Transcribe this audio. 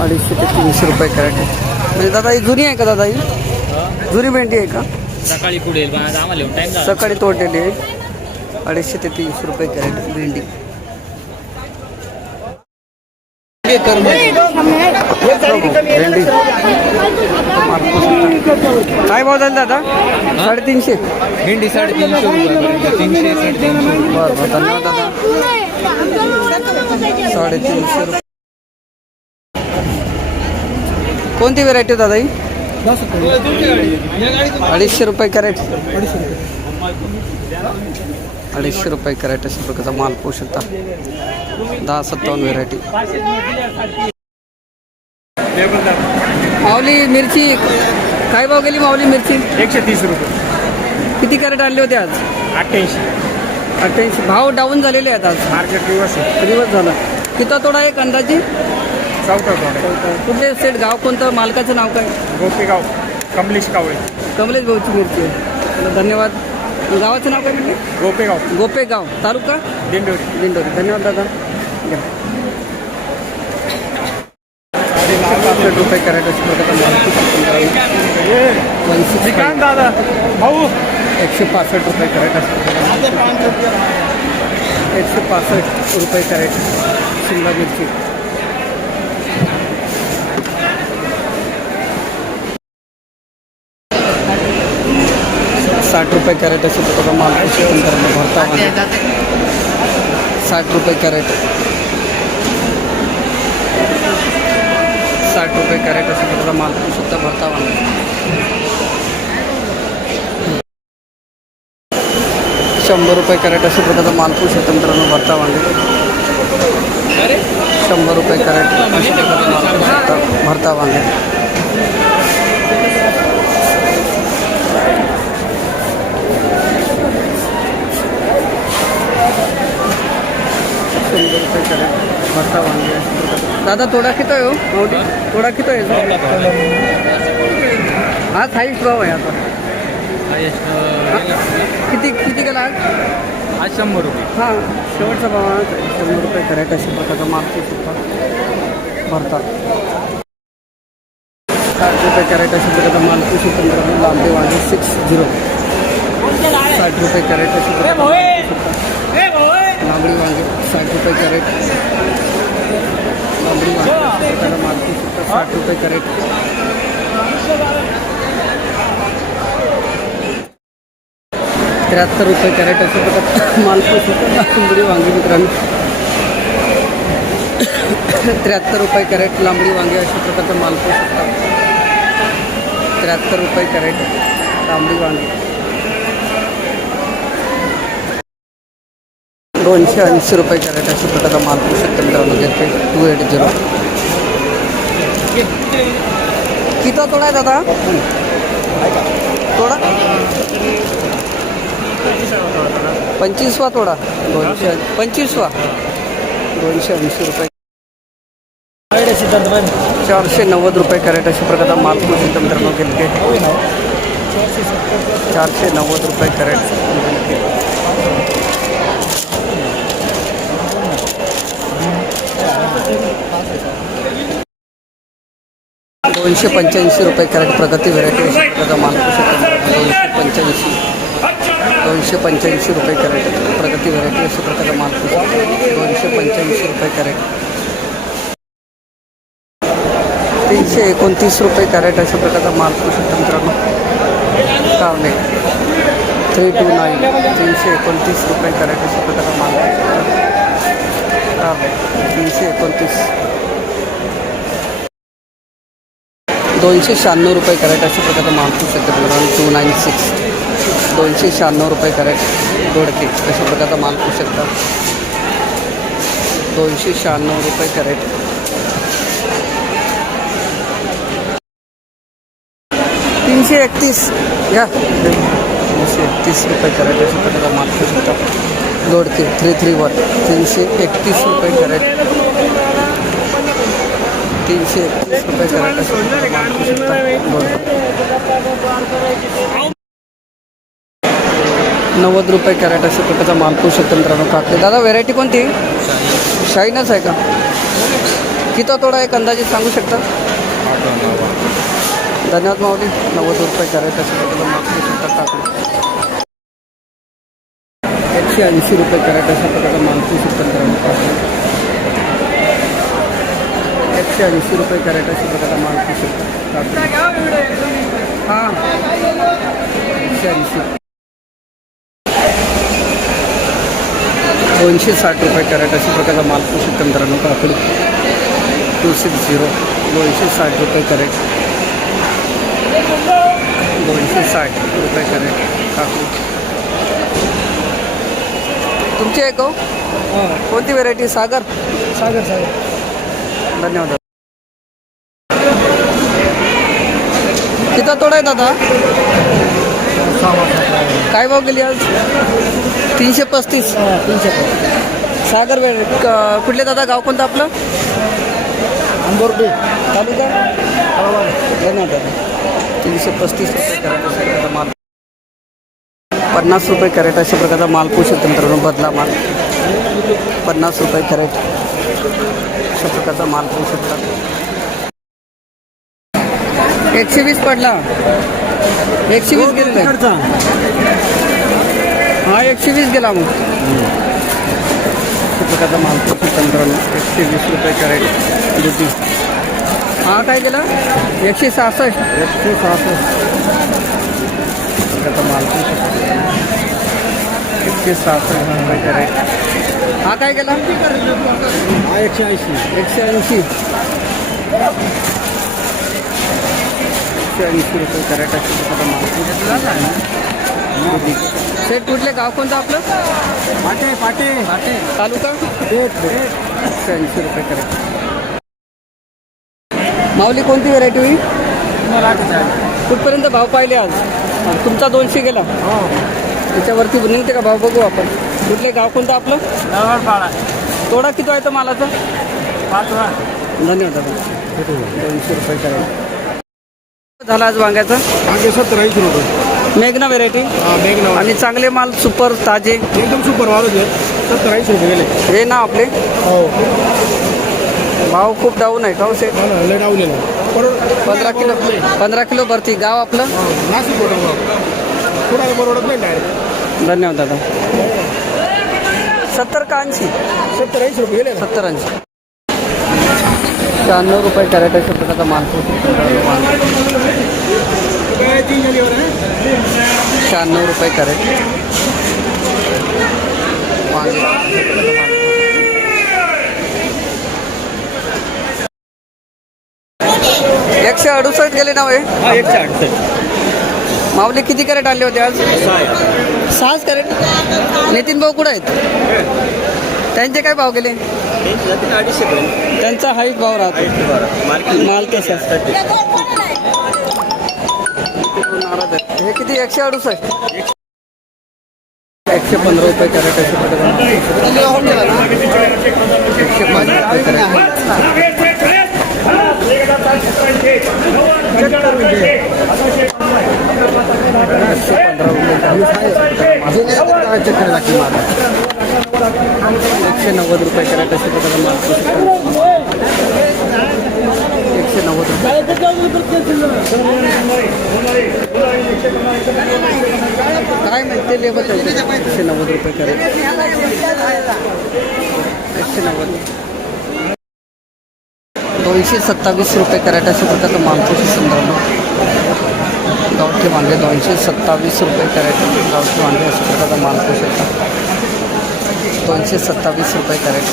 250 ते 300 रुपये कॅरेट आहे. म्हणजे दादा ही जुनी आहे का दादा? ही जुनी भेंडी आहे का? सकाळी पुढे आम्हाला टाइम झाला. सकाळी तोडलेली आहे. 250 ते 300 रुपये कॅरेट भेंडी. भेंडी काय भाव झाला दादा? 350. भेंडी 350 रुपये. 300 350. बरं बरं, धन्यवाद दादा. 350 रुपये. कोणती व्हेरायटी दादा ही? 250 रुपये कॅरेट. 250 रुपये कॅरेट अशा प्रकारचा माल पाहू शकता. 10-57 व्हेरायटी. माऊली मिरची काय भाव गेली? माऊली मिरची 130 रुपये. किती कॅरेट आणले होते आज? 88. भाव डाऊन झालेले आहेत आज. मार्केट दिवस दिवस झाला. किती तोडा एक अंदाजी? चौथा. कुठले सेट? गाव कोणतं? मालकाचं नाव काय? गोपेगाव कमलेश कावळे. कमलेश भाऊची मिरची आहे. धन्यवाद. गावाचं नाव काय म्हणजे? गोपेगाव तालुका दिंडोरी. धन्यवाद दादा. 165 रुपये कॅरेट अशी प्रकारचा माल. 165 रुपये कॅरेट असतो. 165 रुपये कॅरेट शिमला मिरची. 60 रुपये कॅरेट अशी प्रकारचा माल. भरता 60 रुपये कॅरेट. 60 रुपये कॅरेट अशा प्रकारचा माल सुद्धा भरता वांगे. 100 रुपये कॅरेट अशा प्रकारचा माल मित्रांनो भरता वांगे. 100 रुपये कॅरेट अशा प्रकारचा माल भरता वांगे. 100 रुपये कॅरेट भरता वांगे. दादा तोडा किती आहे हो? माऊली तोडा किती आहे? हा हाईस्ट भाव आहे आता. किती गेला आज? 100 रुपये. हां शेवटचा भाव आहे 100 रुपये कॅरेट अशा प्रकारचा माल सुद्धा भरता. 60 रुपये कॅरेट अशा प्रकारचा माल मित्रांनो लांबे वांगे 60. 60 रुपये कॅरेट अशा प्रकारचा लांबडी वांगे 60 रुपये कॅरेट. लांबडी वांगे मार्केट 60 रुपये कॅरेट. 73 रुपये कॅरेट अशा प्रकारचा माल लांबडी वांगे मित्रांनो. 73 रुपये कॅरेट लांबडी वांगे अशा प्रकारचा माल 73 रुपये कॅरेट लांबडी वांगे. 280 रुपये कॅरेट अशा प्रकारचा माल मित्रांनो घेते. 280. किती तोडा आहे दादा? तोडा 25वा तोडा. 225वा. 280 रुपये. 490 रुपये कॅरेट अशा प्रकारचा माल मित्रांनो घेते. 490 रुपये कॅरेट. 285 रुपये कॅरेट प्रगती व्हेरायटी अशा प्रकारचा माल. 285 रुपये कॅरेट प्रगती व्हेरायटी अशा प्रकारचा माल. 285 रुपये कॅरेट. 329 रुपये कॅरेट अशा प्रकारचा माल मित्रांनो. कारले 329. 329 रुपये कॅरेट अशा प्रकारचा माल. कारले 329. 296 रुपये कॅरेट अशा प्रकारचा माल मित्रांनो. 296. 296 रुपये कॅरेट दोडके अशा प्रकारचा माल पाहू शकता. 296 रुपये कॅरेट. 331 घ्या. 331 रुपये कॅरेट अशा प्रकारचा माल पाहू शकता. दोडके 331. 331 रुपये कॅरेट. 331 रुपये कॅरेट अशा प्रकारचा माल पाहू शकता. 90 रुपये कॅरेट अशा प्रकारचा माल पाहू शकता मित्रांनो. काकडे दादा व्हेरायटी कोणती? शाईनच आहे का? किती तोडा एक अंदाजे सांगू शकता? धन्यवाद माऊली. 90 रुपये कॅरेट अशा प्रकारे माल पाहू शकता काकडी. 180 रुपये कॅरेट अशा प्रकारे माल पाहू शकता मित्रांनो काकडी. 180 रुपये कॅरेट अशा प्रकारे माल पाहू शकता काकडी. हां 180. 260 रुपये कॅरेट अशा प्रकारचा माल पाहू शकता मित्रांनो काकडी. 260 260 रुपये कॅरेट. 260 रुपये कॅरेट काकडी. तुमची आहे का हो? कोणती व्हेरायटी? सागर. धन्यवाद. किती तोडा आहे दादा? काय भाव गेली आज? 335. सागर वेळ कुठले दादा? गाव कोणतं आपलं? अंबोर्डी तालुका? धन्यवाद. 335 रुपये कॅरेट अशा प्रकारचा माल. 50 रुपये कॅरेट अशा प्रकारचा माल पाहू शकतो मित्रांनो. बदला माल 50 रुपये कॅरेट अशा प्रकारचा माल पाहू शकता. 120 पडला. 120 गेला. हा 120 गेला मग. अशा प्रकारचा माल पाहू शकता मित्रांनो. 120 रुपये कॅरेट दुधी. हा काय गेला? 166 प्रकारचा माल पाहू शकता. 166 रुपये कॅरेट. हा काय गेला? 180 रुपये कॅरेट अशा प्रकारचा माल दुधी. सेट कुठले? गाव कोणतं आपलं? पाटे तालुका? 180 रुपये कॅरेट. माऊली कोणती व्हेरायटी होईल? कुठपर्यंत भाव पाहिले आज? तुमचा 200 गेला. त्याच्यावरती निघते का भाव? बघू आपण. कुठले? गाव कोणतं आपलं? तोडा किती आहे तर मालाचा? 5. धन्यवाद दादा. 200 रुपये कॅरेट झाला आज वांग्याचा. 70-80 रुपये. मेघना व्हेरायटी. मेघना आणि चांगले माल सुपर ताजे एकदम सुपर वाढत आहे. 70-80 रुपये गेले. हे ना आपले हो भाव खूप डाऊन आहे का हो सेट? लय डावलेलं 15 किलो भरती. गाव आपलं? नाशिक कुणाला परवडत नाही डायरेक्ट. धन्यवाद दादा. 70 का 80? 70-80 रुपये गेले. 70-80. 96 रुपये कॅरेट अशा प्रकारचा माल पाहू शकतो. 96 रुपये कॅरेट वांगे. 168 गेले ना. 168. माऊली किती कॅरेट आणले होते आज? 6 कॅरेट. नितीन भाऊ कुठं आहेत? त्यांचे काय भाव गेले? त्यांचा हाईट भाव राहतो. माल कसा? नाराज आहे. हे किती? 168. 115 रुपये कॅरेट अशा प्रकारचा. 190 रुपये कॅरेट अशा प्रकारचा माल. 190 रुपये. काय माहिती लेबर 190 रुपये कॅरेट. 190. 227 रुपये कॅरेट अशा प्रकारचा माल पोषी संदर्भ. गावठी वांगे 227 रुपये कॅरेट. गावठी वांगे अशा प्रकारचा माल पोषी 227 रुपये कॅरेट.